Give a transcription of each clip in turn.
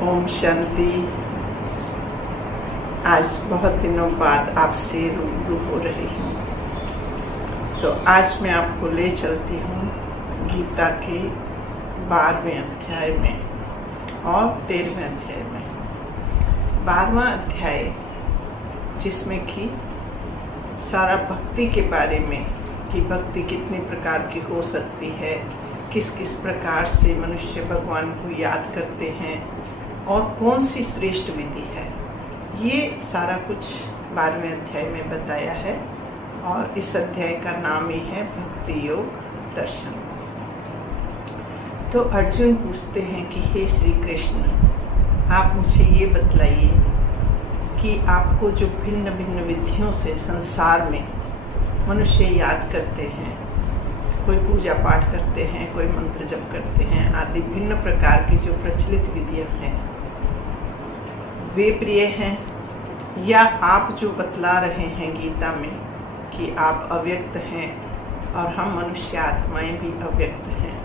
ओम शांति। आज बहुत दिनों बाद आपसे रूबरू हो रही हूँ, तो आज मैं आपको ले चलती हूँ गीता के 12वें अध्याय में और 13वें अध्याय में। 12वां अध्याय जिसमें कि सारा भक्ति के बारे में कि भक्ति कितने प्रकार की हो सकती है, किस किस प्रकार से मनुष्य भगवान को याद करते हैं और कौन सी श्रेष्ठ विधि है, ये सारा कुछ 12वें अध्याय में बताया है। और इस अध्याय का नाम ही है भक्ति योग दर्शन। तो अर्जुन पूछते हैं कि हे श्री कृष्ण, आप मुझे ये बतलाइए कि आपको जो भिन्न भिन्न विधियों से संसार में मनुष्य याद करते हैं, कोई पूजा पाठ करते हैं, कोई मंत्र जप करते हैं आदि भिन्न प्रकार की जो प्रचलित विधियां हैं, वे प्रिय हैं, या आप जो बतला रहे हैं गीता में कि आप अव्यक्त हैं और हम मनुष्य आत्माएं भी अव्यक्त हैं,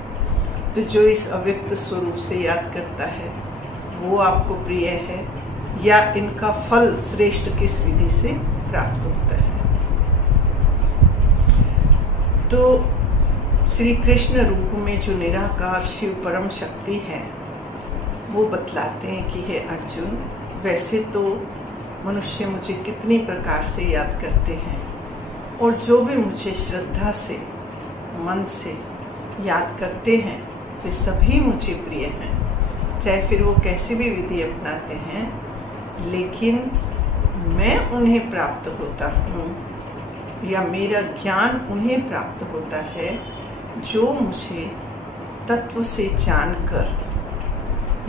तो जो इस अव्यक्त स्वरूप से याद करता है वो आपको प्रिय है, या इनका फल श्रेष्ठ किस विधि से प्राप्त होता है। तो श्री कृष्ण रूप में जो निराकार शिव परम शक्ति है वो बतलाते हैं कि हे अर्जुन, वैसे तो मनुष्य मुझे कितनी प्रकार से याद करते हैं और जो भी मुझे श्रद्धा से मन से याद करते हैं वे सभी मुझे प्रिय हैं, चाहे फिर वो कैसी भी विधि अपनाते हैं, लेकिन मैं उन्हें प्राप्त होता हूँ या मेरा ज्ञान उन्हें प्राप्त होता है जो मुझे तत्व से जानकर,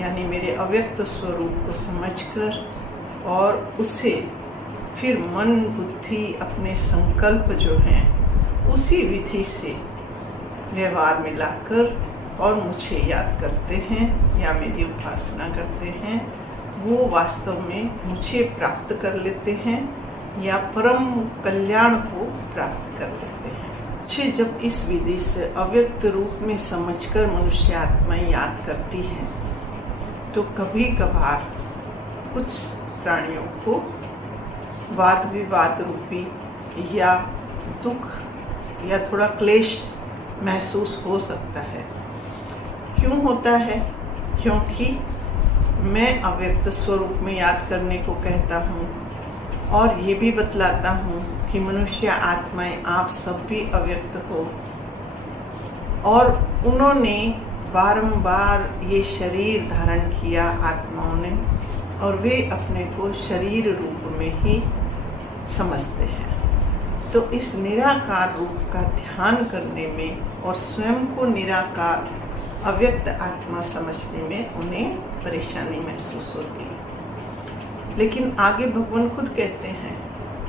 यानी मेरे अव्यक्त स्वरूप को समझकर और उसे फिर मन बुद्धि अपने संकल्प जो हैं उसी विधि से व्यवहार में लाकर और मुझे याद करते हैं या मेरी उपासना करते हैं, वो वास्तव में मुझे प्राप्त कर लेते हैं या परम कल्याण को प्राप्त कर लेते हैं। मुझे जब इस विधि से अव्यक्त रूप में समझकर मनुष्य आत्मा याद करती है तो कभी कभार कुछ प्राणियों को वाद विवाद रूपी या दुख या थोड़ा क्लेश महसूस हो सकता है। क्यों होता है? क्योंकि मैं अव्यक्त स्वरूप में याद करने को कहता हूँ और ये भी बतलाता हूँ कि मनुष्य आत्माएं आप सब भी अव्यक्त हो और उन्होंने बारंबार ये शरीर धारण किया आत्माओं ने, और वे अपने को शरीर रूप में ही समझते हैं। तो इस निराकार रूप का ध्यान करने में और स्वयं को निराकार अव्यक्त आत्मा समझने में उन्हें परेशानी महसूस होती है। लेकिन आगे भगवान खुद कहते हैं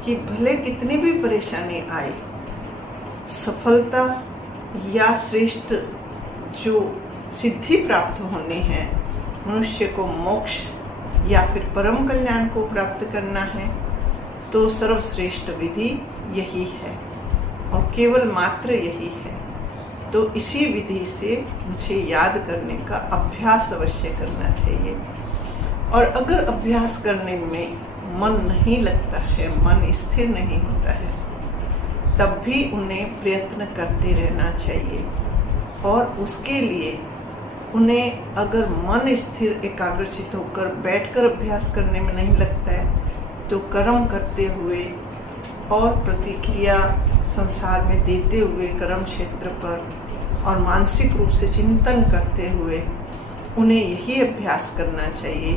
कि भले कितनी भी परेशानी आए, सफलता या श्रेष्ठ जो सिद्धि प्राप्त होनी है, मनुष्य को मोक्ष या फिर परम कल्याण को प्राप्त करना है, तो सर्वश्रेष्ठ विधि यही है और केवल मात्र यही है। तो इसी विधि से मुझे याद करने का अभ्यास अवश्य करना चाहिए। और अगर अभ्यास करने में मन नहीं लगता है, मन स्थिर नहीं होता है, तब भी उन्हें प्रयत्न करते रहना चाहिए। और उसके लिए उन्हें अगर मन स्थिर एकाग्रचित होकर बैठकर अभ्यास करने में नहीं लगता है तो कर्म करते हुए और प्रतिक्रिया संसार में देते हुए कर्म क्षेत्र पर और मानसिक रूप से चिंतन करते हुए उन्हें यही अभ्यास करना चाहिए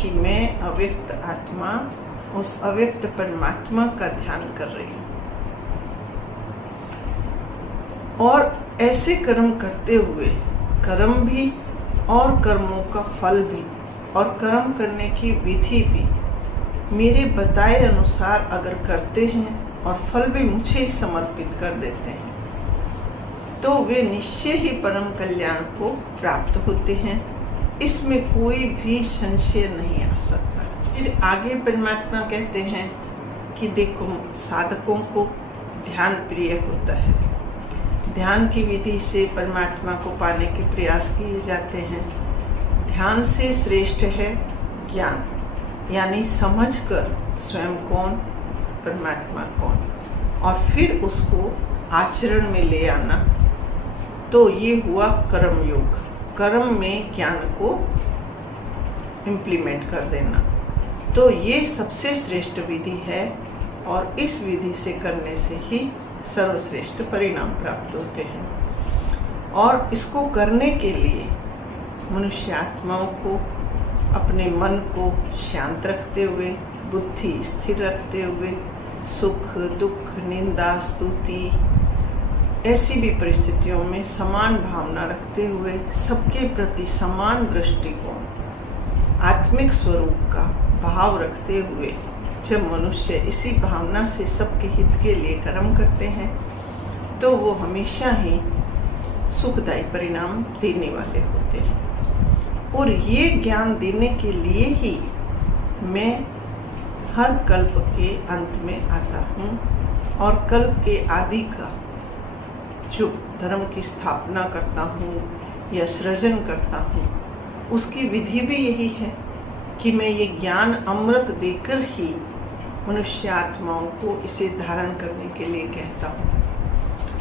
कि मैं अव्यक्त आत्मा उस अव्यक्त परमात्मा का ध्यान कर रही हूँ। और ऐसे कर्म करते हुए कर्म भी और कर्मों का फल भी और कर्म करने की विधि भी मेरे बताए अनुसार अगर करते हैं और फल भी मुझे ही समर्पित कर देते हैं तो वे निश्चय ही परम कल्याण को प्राप्त होते हैं। इसमें कोई भी संशय नहीं आ सकता। फिर आगे परमात्मा कहते हैं कि देखो, साधकों को ध्यान प्रिय होता है, ध्यान की विधि से परमात्मा को पाने के प्रयास किए जाते हैं। ध्यान से श्रेष्ठ है ज्ञान, यानी समझकर स्वयं कौन, परमात्मा कौन, और फिर उसको आचरण में ले आना। तो ये हुआ कर्म योग। कर्म में ज्ञान को इम्प्लीमेंट कर देना। तो ये सबसे श्रेष्ठ विधि है और इस विधि से करने से ही सर्वश्रेष्ठ परिणाम प्राप्त होते हैं। और इसको करने के लिए मनुष्य आत्माओं को अपने मन को शांत रखते हुए, बुद्धि स्थिर रखते हुए, सुख दुख निंदा स्तुति ऐसी भी परिस्थितियों में समान भावना रखते हुए, सबके प्रति समान दृष्टिकोण, आत्मिक स्वरूप का भाव रखते हुए जब मनुष्य इसी भावना से सबके हित के लिए कर्म करते हैं तो वो हमेशा ही सुखदायी परिणाम देने वाले होते हैं। और ये ज्ञान देने के लिए ही मैं हर कल्प के अंत में आता हूँ और कल्प के आदि का जो धर्म की स्थापना करता हूँ या सृजन करता हूँ, उसकी विधि भी यही है कि मैं ये ज्ञान अमृत देकर ही मनुष्य आत्माओं को इसे धारण करने के लिए कहता हूँ।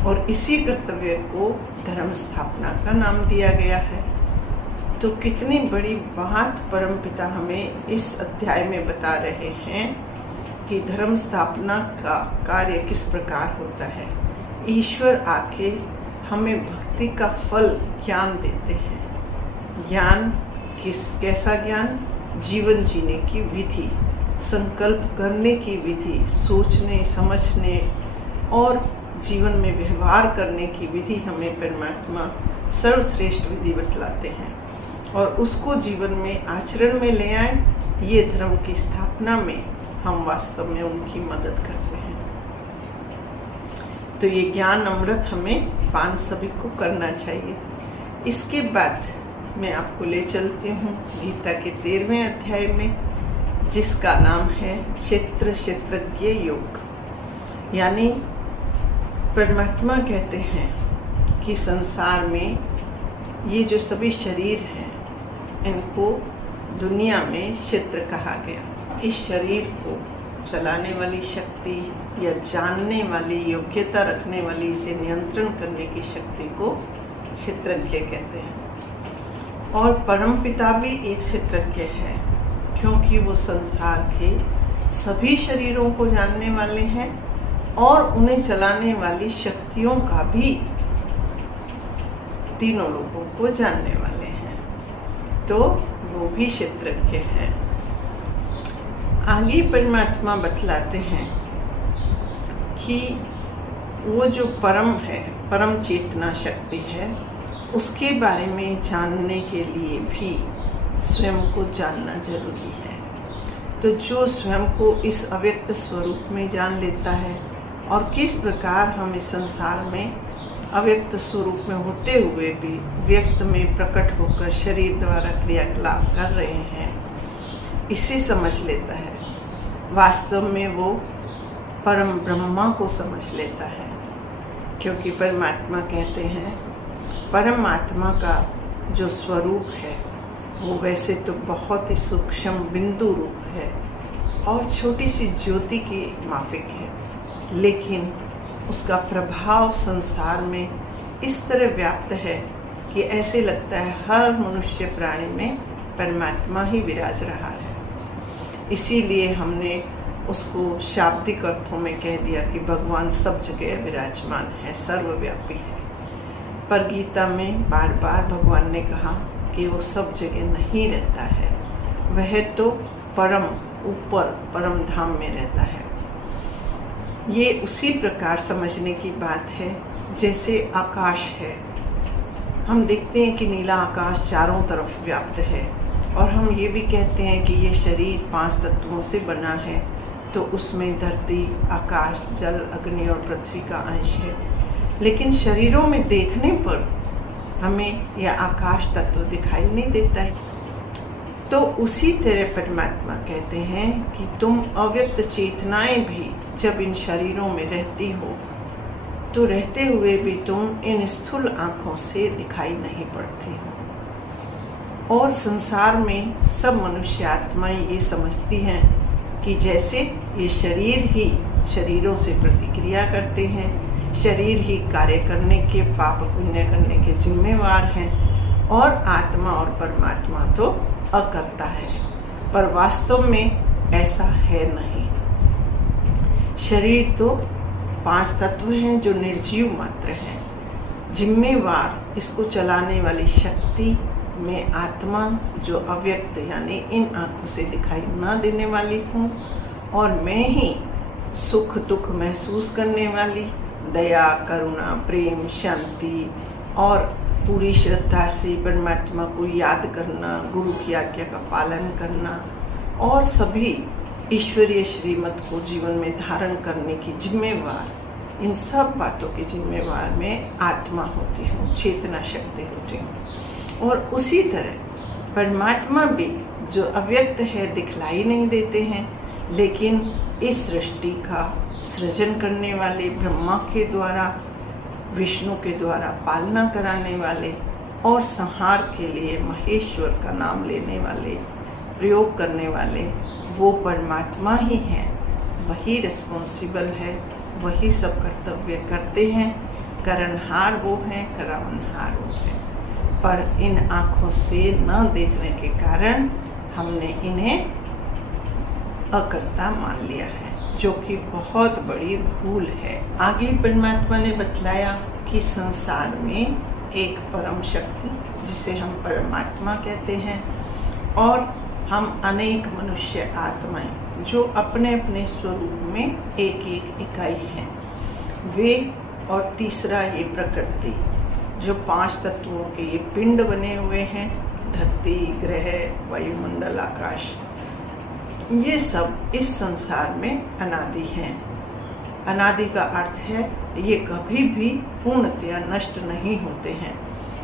और इसी कर्तव्य को धर्म स्थापना का नाम दिया गया है। तो कितनी बड़ी बात परमपिता हमें इस अध्याय में बता रहे हैं कि धर्म स्थापना का कार्य किस प्रकार होता है। ईश्वर आके हमें भक्ति का फल ज्ञान देते हैं। ज्ञान कैसा ज्ञान? जीवन जीने की विधि, संकल्प करने की विधि, सोचने समझने और जीवन में व्यवहार करने की विधि हमें परमात्मा सर्वश्रेष्ठ विधि बतलाते हैं और उसको जीवन में आचरण में ले आए। ये धर्म की स्थापना में हम वास्तव में उनकी मदद करते हैं। तो ये ज्ञान अमृत हमें पान सभी को करना चाहिए। इसके बाद मैं आपको ले चलती हूँ गीता के 13वें अध्याय में, जिसका नाम है क्षेत्र क्षेत्रज्ञ योग। यानी परमात्मा कहते हैं कि संसार में ये जो सभी शरीर हैं इनको दुनिया में क्षेत्र कहा गया। इस शरीर को चलाने वाली शक्ति या जानने वाली योग्यता रखने वाली, इसे नियंत्रण करने की शक्ति को क्षेत्रज्ञ कहते हैं। और परमपिता भी एक क्षेत्रज्ञ है, क्योंकि वो संसार के सभी शरीरों को जानने वाले हैं और उन्हें चलाने वाली शक्तियों का भी तीनों लोगों को जानने वाले हैं। तो वो भी क्षेत्रज्ञ हैं। आगे परमात्मा बतलाते हैं कि वो जो परम है, परम चेतना शक्ति है, उसके बारे में जानने के लिए भी स्वयं को जानना जरूरी है। तो जो स्वयं को इस अव्यक्त स्वरूप में जान लेता है और किस प्रकार हम इस संसार में अव्यक्त स्वरूप में होते हुए भी व्यक्त में प्रकट होकर शरीर द्वारा क्रियाकलाप कर रहे हैं, इसे समझ लेता है, वास्तव में वो परम ब्रह्मा को समझ लेता है। क्योंकि परमात्मा कहते हैं परमात्मा का जो स्वरूप है वो वैसे तो बहुत ही सूक्ष्म बिंदु रूप है और छोटी सी ज्योति की माफिक है, लेकिन उसका प्रभाव संसार में इस तरह व्याप्त है कि ऐसे लगता है हर मनुष्य प्राणी में परमात्मा ही विराज रहा है। इसीलिए हमने उसको शाब्दिक अर्थों में कह दिया कि भगवान सब जगह विराजमान है, सर्वव्यापी है। पर गीता में बार बार भगवान ने कहा कि वो सब जगह नहीं रहता है, वह तो परम ऊपर परम धाम में रहता है। ये उसी प्रकार समझने की बात है जैसे आकाश है। हम देखते हैं कि नीला आकाश चारों तरफ व्याप्त है और हम ये भी कहते हैं कि ये शरीर 5 तत्वों से बना है, तो उसमें धरती, आकाश, जल, अग्नि और पृथ्वी का अंश है। लेकिन शरीरों में देखने पर हमें यह आकाश तत्व दिखाई नहीं देता है। तो उसी तरह परमात्मा कहते हैं कि तुम अव्यक्त चेतनाएं भी जब इन शरीरों में रहती हो तो रहते हुए भी तुम इन स्थूल आँखों से दिखाई नहीं पड़ती हो। और संसार में सब मनुष्य आत्माएं ये समझती हैं कि जैसे ये शरीर ही शरीरों से प्रतिक्रिया करते हैं, शरीर ही कार्य करने के, पाप पुण्य करने के जिम्मेवार हैं, और आत्मा और परमात्मा तो अकर्ता है। पर वास्तव में ऐसा है नहीं। शरीर तो 5 तत्व हैं जो निर्जीव मात्र हैं। जिम्मेवार इसको चलाने वाली शक्ति में आत्मा जो अव्यक्त यानी इन आँखों से दिखाई ना देने वाली हूँ, और मैं ही सुख दुख महसूस करने वाली, दया करुणा प्रेम शांति और पूरी श्रद्धा से परमात्मा को याद करना, गुरु की आज्ञा का पालन करना और सभी ईश्वरीय श्रीमत को जीवन में धारण करने की जिम्मेवार, इन सब बातों की जिम्मेवार में आत्मा होती हूँ, चेतना शक्ति होती हूँ। और उसी तरह परमात्मा भी जो अव्यक्त है, दिखलाई नहीं देते हैं, लेकिन इस सृष्टि का सृजन करने वाले ब्रह्मा के द्वारा, विष्णु के द्वारा पालना कराने वाले और संहार के लिए महेश्वर का नाम लेने वाले, प्रयोग करने वाले वो परमात्मा ही हैं। वही रिस्पॉन्सिबल है, वही सब कर्तव्य करते हैं। करनहार वो हैं, करावनहार वो हैं। पर इन आँखों से न देखने के कारण हमने इन्हें अकर्ता मान लिया है, जो कि बहुत बड़ी भूल है। आगे परमात्मा ने बतलाया कि संसार में एक परम शक्ति जिसे हम परमात्मा कहते हैं, और हम अनेक मनुष्य आत्माएं जो अपने अपने स्वरूप में एक एक इकाई हैं, वे, और तीसरा ये प्रकृति जो 5 तत्वों के ये पिंड बने हुए हैं, धरती, ग्रह, वायुमंडल, आकाश, ये सब इस संसार में अनादि हैं। अनादि का अर्थ है ये कभी भी पूर्णतया नष्ट नहीं होते हैं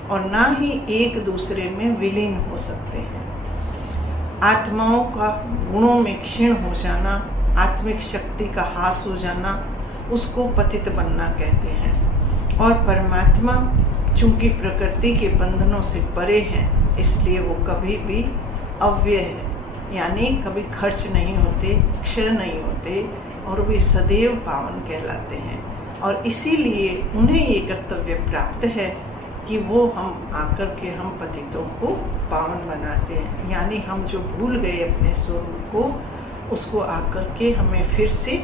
और ना ही एक दूसरे में विलीन हो सकते हैं। आत्माओं का गुणों में क्षीण हो जाना, आत्मिक शक्ति का ह्रास हो जाना, उसको पतित बनना कहते हैं। और परमात्मा चूंकि प्रकृति के बंधनों से परे हैं, इसलिए वो कभी भी अव्यय है, यानी कभी खर्च नहीं होते, क्षय नहीं होते, और वे सदैव पावन कहलाते हैं। और इसीलिए उन्हें ये कर्तव्य प्राप्त है कि वो हम आकर के हम पतितों को पावन बनाते हैं, यानी हम जो भूल गए अपने स्वरूप को, उसको आकर के हमें फिर से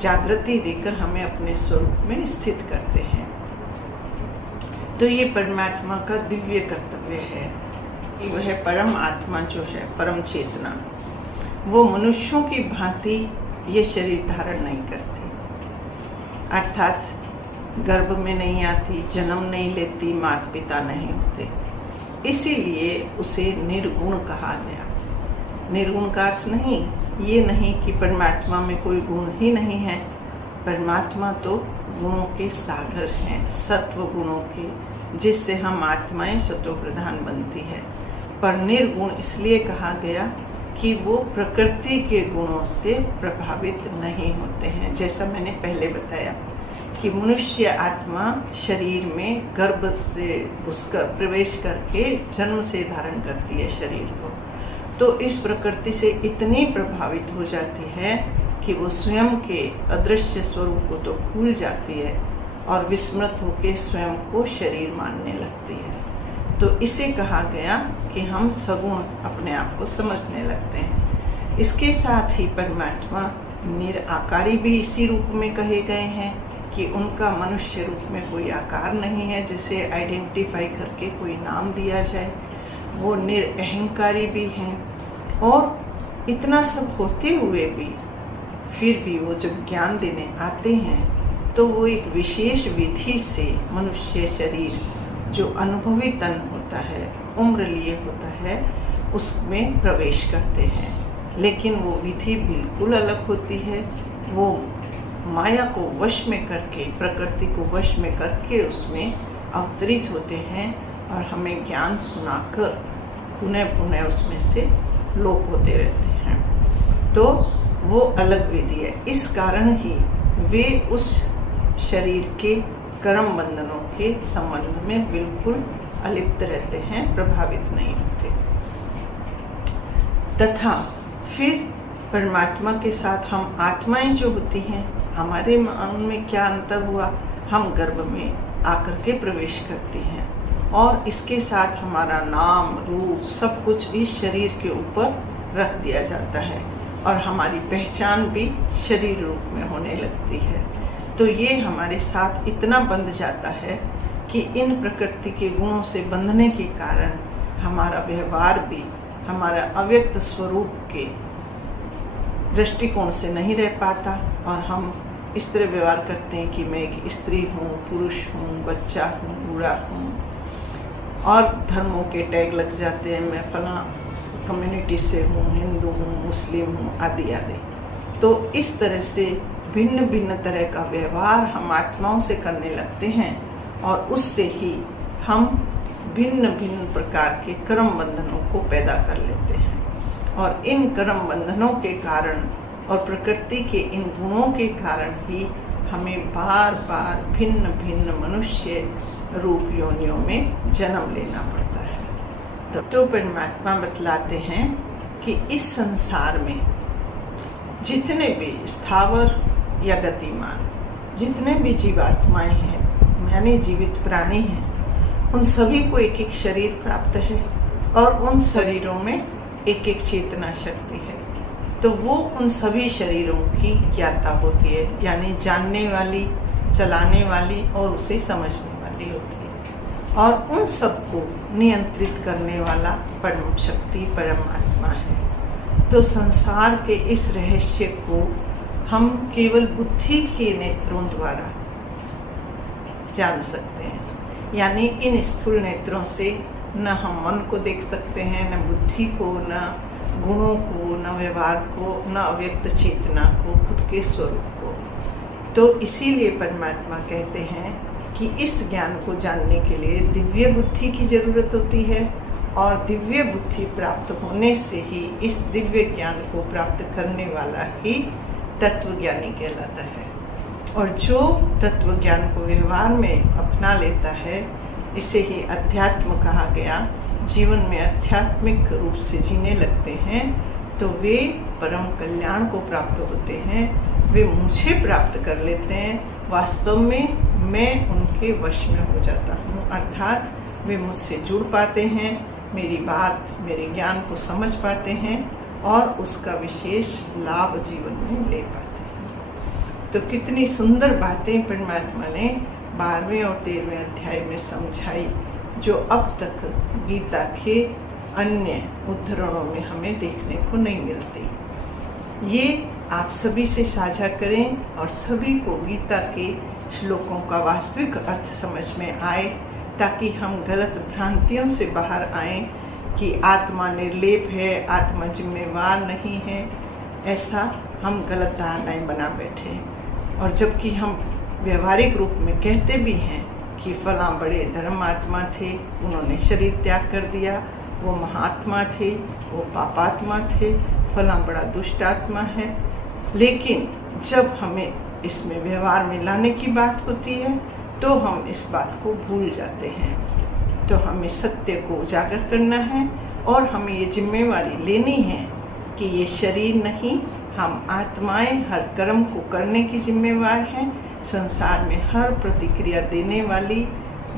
जागृति देकर हमें अपने स्वरूप में स्थित करते हैं। तो ये परमात्मा का दिव्य कर्तव्य है कि वह परम आत्मा जो है, परम चेतना, वो मनुष्यों की भांति ये शरीर धारण नहीं करती, अर्थात गर्भ में नहीं आती, जन्म नहीं लेती, माता पिता नहीं होते। इसीलिए उसे निर्गुण कहा गया। निर्गुण का अर्थ नहीं ये नहीं कि परमात्मा में कोई गुण ही नहीं है। परमात्मा तो गुणों के सागर हैं, सत्व गुणों के, जिससे हम आत्माएं सत्व प्रधान बनती है। पर निर्गुण इसलिए कहा गया कि वो प्रकृति के गुणों से प्रभावित नहीं होते हैं। जैसा मैंने पहले बताया कि मनुष्य आत्मा शरीर में गर्भ से घुसकर प्रवेश करके जन्म से धारण करती है शरीर को, तो इस प्रकृति से इतनी प्रभावित हो जाती है कि वो स्वयं के अदृश्य स्वरूप को तो भूल जाती है और विस्मृत होकर स्वयं को शरीर मानने लगती है। तो इसे कहा गया कि हम सगुण अपने आप को समझने लगते हैं। इसके साथ ही परमात्मा निराकारी भी इसी रूप में कहे गए हैं कि उनका मनुष्य रूप में कोई आकार नहीं है जिसे आइडेंटिफाई करके कोई नाम दिया जाए। वो निरअहंकारी भी हैं, और इतना सब होते हुए भी फिर भी वो जब ज्ञान देने आते हैं तो वो एक विशेष विधि से मनुष्य शरीर जो अनुभवी तन होता है, उम्र लिए होता है, उसमें प्रवेश करते हैं। लेकिन वो विधि बिल्कुल अलग होती है। वो माया को वश में करके, प्रकृति को वश में करके उसमें अवतरित होते हैं और हमें ज्ञान सुनाकर पुनः पुनः उसमें से लोप होते रहते हैं। तो वो अलग विधि है। इस कारण ही वे उस शरीर के कर्म बंधनों के संबंध में बिल्कुल अलिप्त रहते हैं, प्रभावित नहीं होते। तथा फिर परमात्मा के साथ हम आत्माएं जो होती हैं, हमारे मन में क्या अंतर हुआ, हम गर्भ में आकर के प्रवेश करती हैं और इसके साथ हमारा नाम रूप सब कुछ इस शरीर के ऊपर रख दिया जाता है और हमारी पहचान भी शरीर रूप में होने लगती है। तो ये हमारे साथ इतना बंध जाता है कि इन प्रकृति के गुणों से बंधने के कारण हमारा व्यवहार भी हमारा अव्यक्त स्वरूप के दृष्टिकोण से नहीं रह पाता और हम इस तरह व्यवहार करते हैं कि मैं एक स्त्री हूँ, पुरुष हूँ, बच्चा हूँ, बूढ़ा हूँ और धर्मों के टैग लग जाते हैं, मैं फलां कम्युनिटी से हूँ, हिंदू हूँ, मुस्लिम हूँ, आदि आदि। तो इस तरह से भिन्न भिन्न तरह का व्यवहार हम आत्माओं से करने लगते हैं और उससे ही हम भिन्न भिन्न प्रकार के कर्म बंधनों को पैदा कर लेते हैं और इन कर्म बंधनों के कारण और प्रकृति के इन गुणों के कारण ही हमें बार बार भिन्न भिन्न मनुष्य रूप योनियों में जन्म लेना पड़ता है। तो परमात्मा बतलाते हैं कि इस संसार में जितने भी स्थावर या गतिमान जितने भी जीवात्माएं हैं, यानी जीवित प्राणी हैं, उन सभी को एक एक शरीर प्राप्त है और उन शरीरों में एक एक चेतना शक्ति है। तो वो उन सभी शरीरों की ज्ञाता होती है, यानी जानने वाली, चलाने वाली और उसे समझने वाली होती है और उन सबको नियंत्रित करने वाला परम शक्ति परमात्मा है। तो संसार के इस रहस्य को हम केवल बुद्धि के नेत्रों द्वारा जान सकते हैं, यानी इन स्थूल नेत्रों से न हम मन को देख सकते हैं, न बुद्धि को, न गुणों को, न व्यवहार को, न अव्यक्त चेतना को, खुद के स्वरूप को। तो इसीलिए परमात्मा कहते हैं कि इस ज्ञान को जानने के लिए दिव्य बुद्धि की जरूरत होती है और दिव्य बुद्धि प्राप्त होने से ही इस दिव्य ज्ञान को प्राप्त करने वाला ही तत्वज्ञानी कहलाता है। और जो तत्व ज्ञान को व्यवहार में अपना लेता है, इसे ही अध्यात्म कहा गया। जीवन में आध्यात्मिक रूप से जीने लगते हैं तो वे परम कल्याण को प्राप्त होते हैं, वे मुझे प्राप्त कर लेते हैं, वास्तव में मैं उनके वश में हो जाता हूँ, अर्थात वे मुझसे जुड़ पाते हैं, मेरी बात, मेरे ज्ञान को समझ पाते हैं और उसका विशेष लाभ जीवन में ले पाते हैं। तो कितनी सुंदर बातें परमात्मा ने 12वें और 13वें अध्याय में समझाई, जो अब तक गीता के अन्य उद्धरणों में हमें देखने को नहीं मिलती। ये आप सभी से साझा करें और सभी को गीता के श्लोकों का वास्तविक अर्थ समझ में आए, ताकि हम गलत भ्रांतियों से बाहर आएं कि आत्मा निर्लेप है, आत्मा जिम्मेवार नहीं है, ऐसा हम गलत धारणाएं बना बैठे। और जबकि हम व्यवहारिक रूप में कहते भी हैं कि फलां बड़े धर्मात्मा थे, उन्होंने शरीर त्याग कर दिया, वो महात्मा थे, वो पापात्मा थे, फलां बड़ा दुष्ट आत्मा है, लेकिन जब हमें इसमें व्यवहार में लाने की बात होती है तो हम इस बात को भूल जाते हैं। तो हमें सत्य को उजागर करना है और हमें ये जिम्मेवारी लेनी है कि ये शरीर नहीं, हम आत्माएं हर कर्म को करने की जिम्मेवार हैं। संसार में हर प्रतिक्रिया देने वाली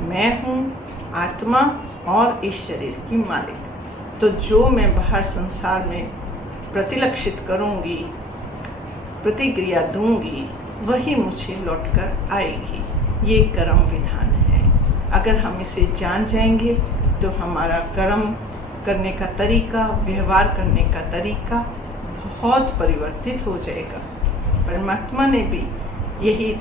मैं हूँ, आत्मा और इस शरीर की मालिक। तो जो मैं बाहर संसार में प्रतिलक्षित करूँगी, प्रतिक्रिया दूंगी, वही मुझे लौटकर आएगी। ये कर्म विधान है। अगर हम इसे जान जाएंगे तो हमारा कर्म करने का तरीका, व्यवहार करने का तरीका बहुत परिवर्तित हो जाएगा। परमात्मा ने भी यही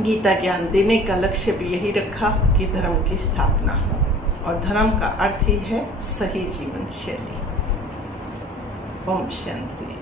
गीता ज्ञान देने का लक्ष्य भी यही रखा कि धर्म की स्थापना हो, और धर्म का अर्थ ही है सही जीवन शैली। ओम शांति।